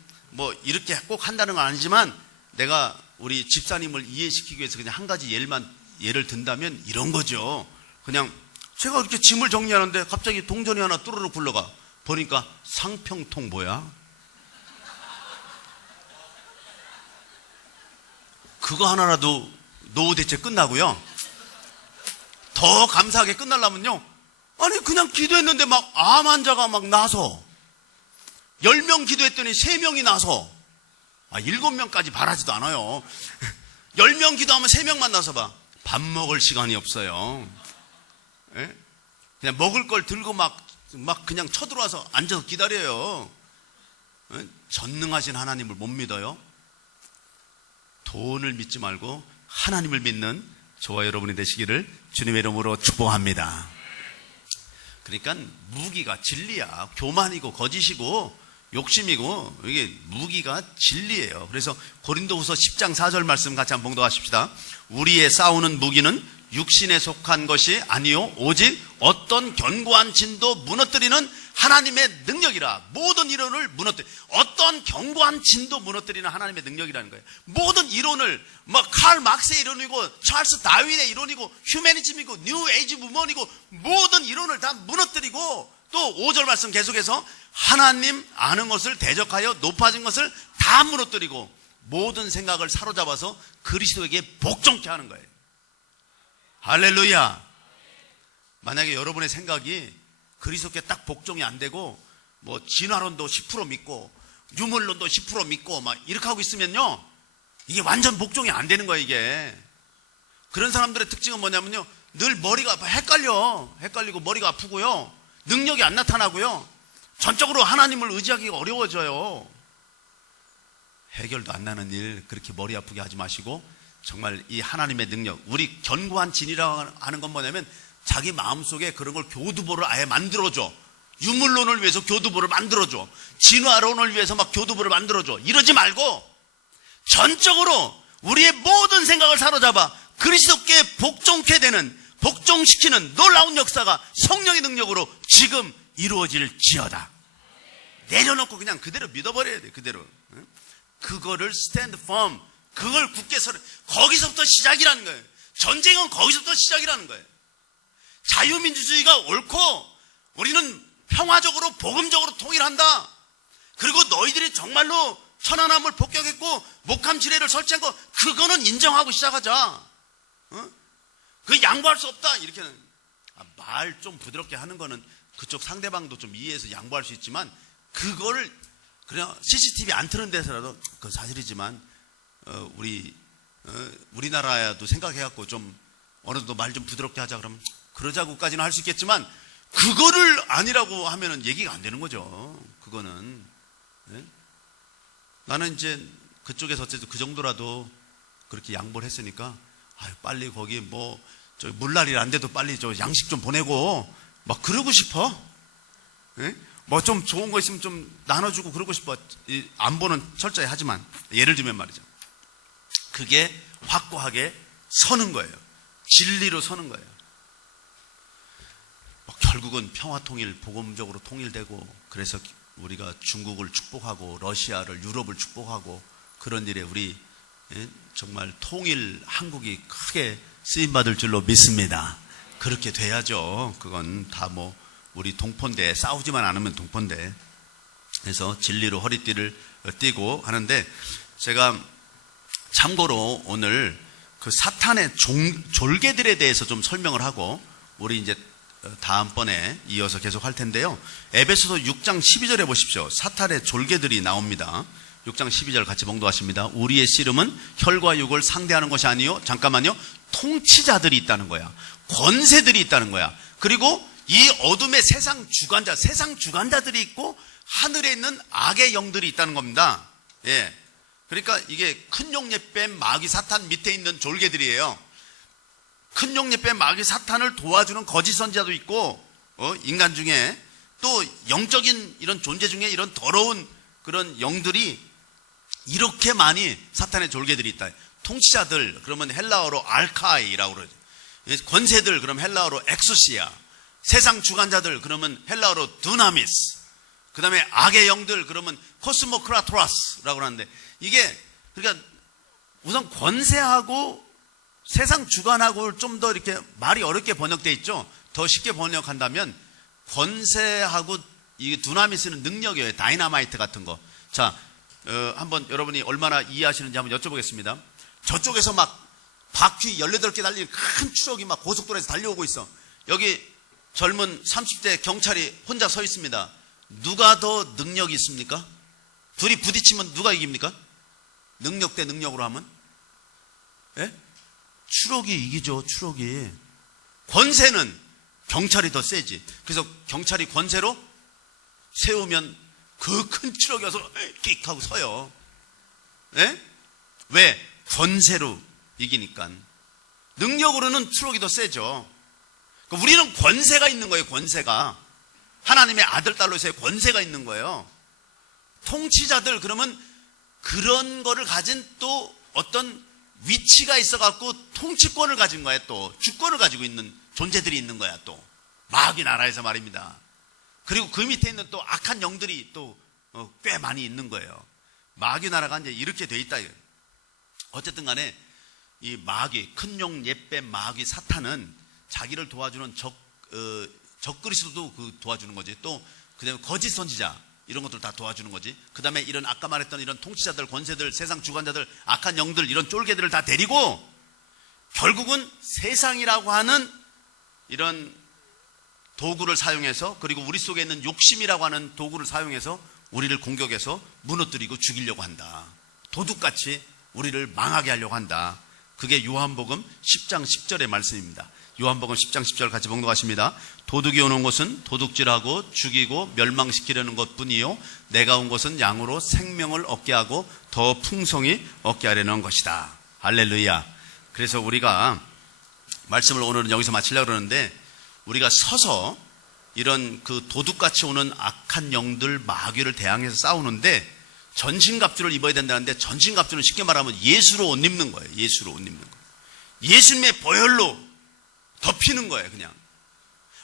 이렇게 꼭 한다는 건 아니지만 내가 우리 집사님을 이해시키기 위해서 그냥 한 가지 예를 든다면 이런 거죠. 그냥 제가 이렇게 짐을 정리하는데 갑자기 동전이 하나 뚜루룩 굴러가. 보니까 상평통 뭐야? 그거 하나라도 노후 대체 끝나고요. 더 감사하게 끝나려면요. 아니 그냥 기도했는데 막 암 환자가 막 나서 10명 기도했더니 3명이 나서 7명까지 바라지도 않아요. 10명 기도하면 3명만 나서 봐. 밥 먹을 시간이 없어요. 예? 그냥 먹을 걸 들고 막 그냥 쳐들어와서 앉아서 기다려요. 예? 전능하신 하나님을 못 믿어요. 돈을 믿지 말고 하나님을 믿는 저와 여러분이 되시기를 주님의 이름으로 축복합니다. 그러니까 무기가 진리야. 교만이고 거짓이고 욕심이고 이게 무기가 진리예요. 그래서 고린도후서 10장 4절 말씀 같이 한번 봉독하십시다. 우리의 싸우는 무기는 육신에 속한 것이 아니요 오직 어떤 견고한 진도 무너뜨리는 하나님의 능력이라. 모든 이론을 어떤 견고한 진도 무너뜨리는 하나님의 능력이라는 거예요. 모든 이론을 칼 막스의 이론이고 찰스 다윈의 이론이고 휴머니즘이고 뉴 에이지 무먼이고 모든 이론을 다 무너뜨리고 또 5절 말씀 계속해서 하나님 아는 것을 대적하여 높아진 것을 다 무너뜨리고 모든 생각을 사로잡아서 그리스도에게 복종케 하는 거예요. 할렐루야. 만약에 여러분의 생각이 그리스도께 딱 복종이 안 되고 뭐 진화론도 10% 믿고 유물론도 10% 믿고 막 이렇게 하고 있으면요, 이게 완전 복종이 안 되는 거예요. 이게 그런 사람들의 특징은 뭐냐면요, 늘 머리가 헷갈리고 머리가 아프고요, 능력이 안 나타나고요, 전적으로 하나님을 의지하기가 어려워져요. 해결도 안 나는 일 그렇게 머리 아프게 하지 마시고, 정말 이 하나님의 능력, 우리 견고한 진이라고 하는 건 뭐냐면 자기 마음속에 그런 걸 교두보를 아예 만들어줘. 유물론을 위해서 교두보를 만들어줘. 진화론을 위해서 막 교두보를 만들어줘. 이러지 말고 전적으로 우리의 모든 생각을 사로잡아 그리스도께 복종케 되는, 복종시키는 놀라운 역사가 성령의 능력으로 지금 이루어질지어다. 내려놓고 그냥 그대로 믿어버려야 돼. 그대로. 그거를 stand firm, 그걸 굳게 서는, 거기서부터 시작이라는 거예요. 전쟁은 거기서부터 시작이라는 거예요. 자유민주주의가 옳고 우리는 평화적으로 복음적으로 통일한다. 그리고 너희들이 정말로 천안함을 폭격했고 목함 지뢰를 설치한 거, 그거는 인정하고 시작하자. 그 양보할 수 없다. 이렇게는 말 좀 부드럽게 하는 거는 그쪽 상대방도 좀 이해해서 양보할 수 있지만, 그거를 그냥 CCTV 안 트는 데서라도, 그건 사실이지만 우리나라야도 생각해갖고 좀 어느 정도 말 좀 부드럽게 하자 그러면 그러자고까지는 할 수 있겠지만, 그거를 아니라고 하면은 얘기가 안 되는 거죠. 그거는. 네? 나는 이제 그쪽에서 어쨌든 그 정도라도 그렇게 양보를 했으니까, 빨리 거기 뭐 저 물난리를 안 돼도 빨리 저 양식 좀 보내고 막 그러고 싶어. 네? 뭐 좀 좋은 거 있으면 좀 나눠주고 그러고 싶어. 이 안보는 철저히 하지만, 예를 들면 말이죠, 그게 확고하게 서는 거예요. 진리로 서는 거예요. 결국은 평화 통일, 복음적으로 통일되고, 그래서 우리가 중국을 축복하고 러시아를, 유럽을 축복하고, 그런 일에 우리 정말 통일 한국이 크게 쓰임받을 줄로 믿습니다. 그렇게 돼야죠. 그건 다 뭐 우리 동포인데, 싸우지만 않으면 동포인데. 그래서 진리로 허리띠를 띠고 하는데, 제가 참고로 오늘 그 사탄의 졸개들에 대해서 좀 설명을 하고, 우리 이제 다음번에 이어서 계속 할 텐데요. 에베소서 6장 12절에 보십시오. 사탄의 졸개들이 나옵니다. 6장 12절 같이 봉독하십니다. 우리의 씨름은 혈과 육을 상대하는 것이 아니요, 잠깐만요, 통치자들이 있다는 거야. 권세들이 있다는 거야. 그리고 이 어둠의 세상 주관자들이 있고, 하늘에 있는 악의 영들이 있다는 겁니다. 예. 그러니까 이게 큰 용례 뱀 마귀 사탄 밑에 있는 졸개들이에요. 큰 용례 뱀 마귀 사탄을 도와주는 거짓 선지자도 있고, 인간 중에 또 영적인 이런 존재 중에 이런 더러운 그런 영들이 이렇게 많이, 사탄의 졸개들이 있다. 통치자들 그러면 헬라어로 알카이라고 그러죠. 권세들 그러면 헬라어로 엑소시아. 세상 주관자들 그러면 헬라어로 두나미스. 그 다음에 악의 영들 그러면 코스모크라토라스라고 하는데, 이게 그러니까 우선 권세하고 세상 주관하고 좀 더 이렇게 말이 어렵게 번역되어 있죠. 더 쉽게 번역한다면 권세하고 이 두나미스는 능력이에요. 다이나마이트 같은 거. 자, 한번 여러분이 얼마나 이해하시는지 한번 여쭤보겠습니다. 저쪽에서 막 바퀴 18개 달린 큰 추럭이 막 고속도로에서 달려오고 있어. 여기 젊은 30대 경찰이 혼자 서 있습니다. 누가 더 능력이 있습니까? 둘이 부딪히면 누가 이깁니까? 능력 대 능력으로 하면? 예? 추럭이 이기죠. 추럭이. 권세는 경찰이 더 세지. 그래서 경찰이 권세로 세우면 그 큰 추럭이 와서 끽 하고 서요. 예? 왜? 권세로 이기니까. 능력으로는 추럭이 더 세죠. 그러니까 우리는 권세가 있는 거예요. 권세가. 하나님의 아들 딸로서의 권세가 있는 거예요. 통치자들 그러면 그런 거를 가진 또 어떤 위치가 있어갖고 통치권을 가진 거야. 또 주권을 가지고 있는 존재들이 있는 거야. 또 마귀 나라에서 말입니다. 그리고 그 밑에 있는 또 악한 영들이 또 꽤 많이 있는 거예요. 마귀 나라가 이제 이렇게 돼 있다. 어쨌든 간에 이 마귀, 큰 용 옛뱀 마귀 사탄은 자기를 도와주는 적그리스도도 그 도와주는 거지. 또 그다음에 거짓 선지자 이런 것들 다 도와주는 거지. 그 다음에 이런 아까 말했던 이런 통치자들, 권세들, 세상 주관자들, 악한 영들, 이런 쫄개들을 다 데리고 결국은 세상이라고 하는 이런 도구를 사용해서, 그리고 우리 속에 있는 욕심이라고 하는 도구를 사용해서 우리를 공격해서 무너뜨리고 죽이려고 한다. 도둑같이 우리를 망하게 하려고 한다. 그게 요한복음 10장 10절의 말씀입니다. 요한복음 10장 10절 같이 봉독하십니다. 도둑이 오는 것은 도둑질하고 죽이고 멸망시키려는 것뿐이요 내가 온 것은 양으로 생명을 얻게 하고 더 풍성히 얻게 하려는 것이다. 할렐루야. 그래서 우리가 말씀을 오늘은 여기서 마치려고 그러는데, 우리가 서서 이런 그 도둑같이 오는 악한 영들, 마귀를 대항해서 싸우는데 전신갑주를 입어야 된다는데, 전신갑주는 쉽게 말하면 예수로 옷 입는 거예요. 예수로 옷 입는 거예요. 예수님의 보혈로 덮이는 거예요. 그냥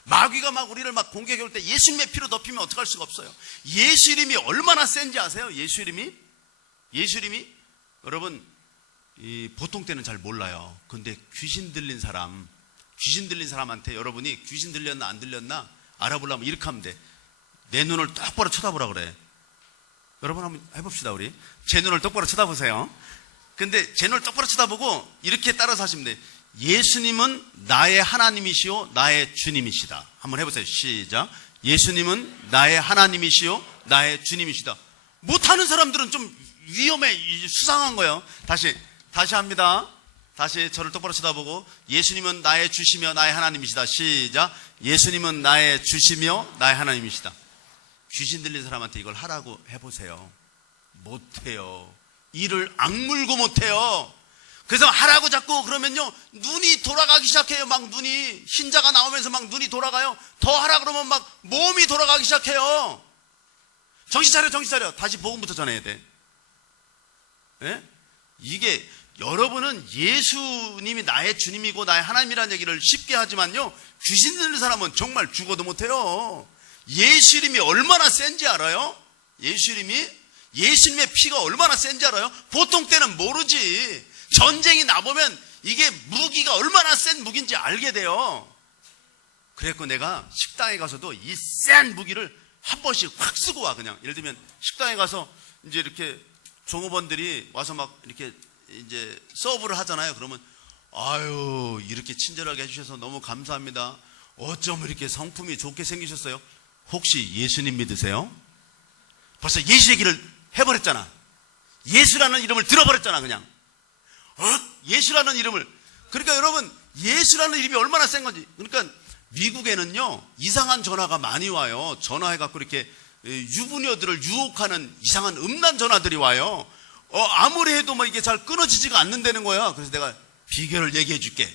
마귀가 막 우리를 막 공격해 올 때 예수님의 피로 덮이면 어떡할 수가 없어요. 예수 이름이 얼마나 센지 아세요? 예수 이름이 여러분, 보통 때는 잘 몰라요. 근데 귀신 들린 사람한테 여러분이 귀신 들렸나 안 들렸나 알아보려면 이렇게 하면 돼. 내 눈을 똑바로 쳐다보라 그래. 여러분 한번 해봅시다. 우리 제 눈을 똑바로 쳐다보세요. 근데 제 눈을 똑바로 쳐다보고 이렇게 따라서 하시면 돼. 예수님은 나의 하나님이시오 나의 주님이시다. 한번 해보세요. 시작. 예수님은 나의 하나님이시오 나의 주님이시다. 못하는 사람들은 좀 위험해, 수상한 거예요. 다시 합니다. 다시 저를 똑바로 쳐다보고, 예수님은 나의 주시며 나의 하나님이시다. 시작. 예수님은 나의 주시며 나의 하나님이시다. 귀신 들린 사람한테 이걸 하라고 해보세요. 못해요. 이를 악물고 못해요. 그래서 하라고 자꾸 그러면요, 눈이 돌아가기 시작해요. 막 눈이, 흰자가 나오면서 막 눈이 돌아가요. 더 하라 그러면 막 몸이 돌아가기 시작해요. 정신 차려. 다시 복음부터 전해야 돼. 예? 이게, 여러분은 예수님이 나의 주님이고 나의 하나님이라는 얘기를 쉽게 하지만요, 귀신 들린 사람은 정말 죽어도 못해요. 예수 이름이 얼마나 센지 알아요? 예수님의 피가 얼마나 센지 알아요? 보통 때는 모르지. 전쟁이 나보면 이게 무기가 얼마나 센 무기인지 알게 돼요. 그래서 내가 식당에 가서도 이 센 무기를 한 번씩 확 쓰고 와. 그냥 예를 들면 식당에 가서 이제 이렇게 종업원들이 와서 막 이렇게 이제 서브를 하잖아요. 그러면 아유, 이렇게 친절하게 해주셔서 너무 감사합니다. 어쩜 이렇게 성품이 좋게 생기셨어요? 혹시 예수님 믿으세요? 벌써 예수 얘기를 해버렸잖아. 예수라는 이름을 들어버렸잖아. 그냥 예수라는 이름을. 그러니까 여러분, 예수라는 이름이 얼마나 센 건지. 그러니까 미국에는요, 이상한 전화가 많이 와요. 전화해갖고 이렇게 유부녀들을 유혹하는 이상한 음란 전화들이 와요. 아무리 해도 뭐 이게 잘 끊어지지가 않는다는 거야. 그래서 내가 비결을 얘기해 줄게.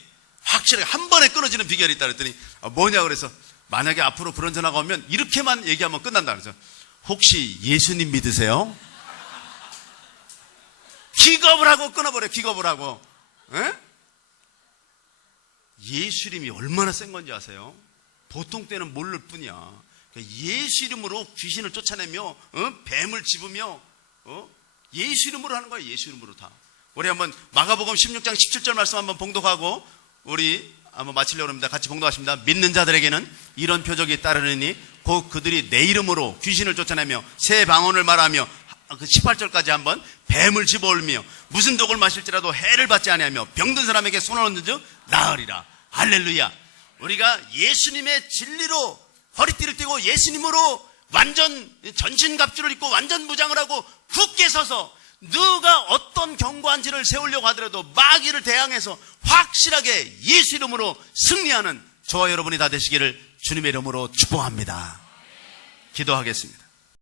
확실하게 한 번에 끊어지는 비결이 있다 그랬더니 뭐냐 그래서, 만약에 앞으로 그런 전화가 오면 이렇게만 얘기하면 끝난다. 그래서 혹시 예수님 믿으세요? 기겁을 하고 끊어버려. 기겁을 하고. 에? 예수 이름이 얼마나 센 건지 아세요? 보통 때는 모를 뿐이야. 예수 이름으로 귀신을 쫓아내며 뱀을 집으며 예수 이름으로 하는 거야. 예수 이름으로 다. 우리 한번 마가복음 16장 17절 말씀 한번 봉독하고 우리 한번 마치려고 합니다. 같이 봉독하십니다. 믿는 자들에게는 이런 표적이 따르느니 곧 그들이 내 이름으로 귀신을 쫓아내며 새 방언을 말하며, 그 18절까지 한번, 뱀을 집어올며 무슨 독을 마실지라도 해를 받지 아니하며 병든 사람에게 손을 얹는 즉 나으리라. 할렐루야. 우리가 예수님의 진리로 허리띠를 띠고 예수님으로 완전 전신갑주를 입고 완전 무장을 하고 굳게 서서 누가 어떤 견고한 진을 세우려고 하더라도 마귀를 대항해서 확실하게 예수 이름으로 승리하는 저와 여러분이 다 되시기를 주님의 이름으로 축복합니다. 기도하겠습니다.